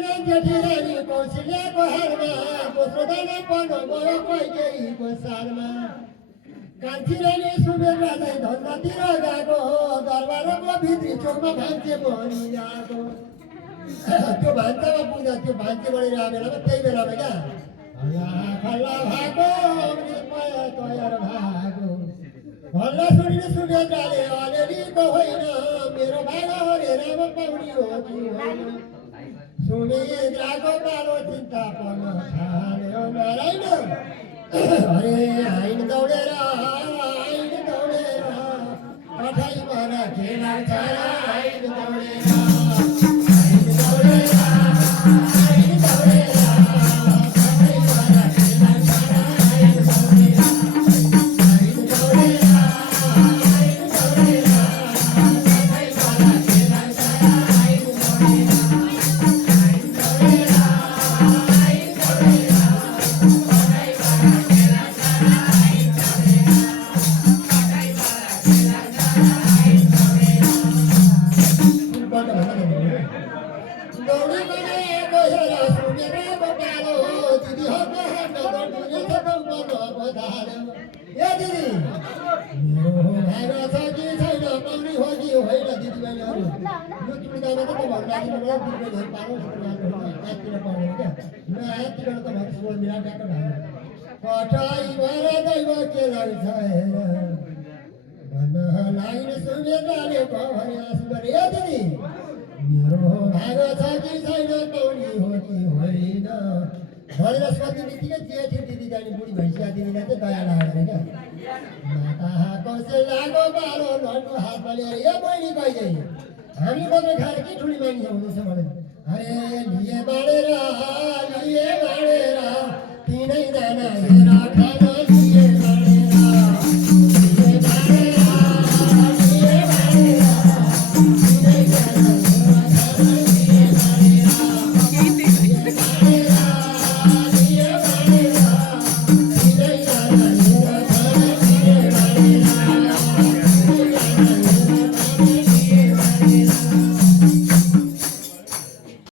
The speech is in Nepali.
जेठीरानी कौशल्याको हारमा दोस्रोदाना पर्नु गयो कैकेयीको सारमा कान्छीरानी सुबेर राजा धन्दातिर गएको दरबारको भित्री चोकमा भान्चे भनिरहेको त्यो भान्सामा पुग्दा त्यो भान्चे बढेर आएको बेलामा त्यही बेलामा क्या खल्ला भएको अमृतमय तयार भएको हल्ला सुनिने सुबेरले अलिअलिको होइन मेरो भाग हेरेर पाउने हो कि होइन सुमित्राको पालो चिन्ता पर्न थाल्यो नारायण अरे आइन दौडेर कठैबाट खेलाउँछ आइन दौडेर बुढी भैँसिया दिदीलाई चाहिँ दया लागेर क्या माता कौशल्याको बालो लड्नु हातमा लिएर ए बहिनी कहिले हामी मात्रै खाएर के ठुली मानिस हुँदैछ भने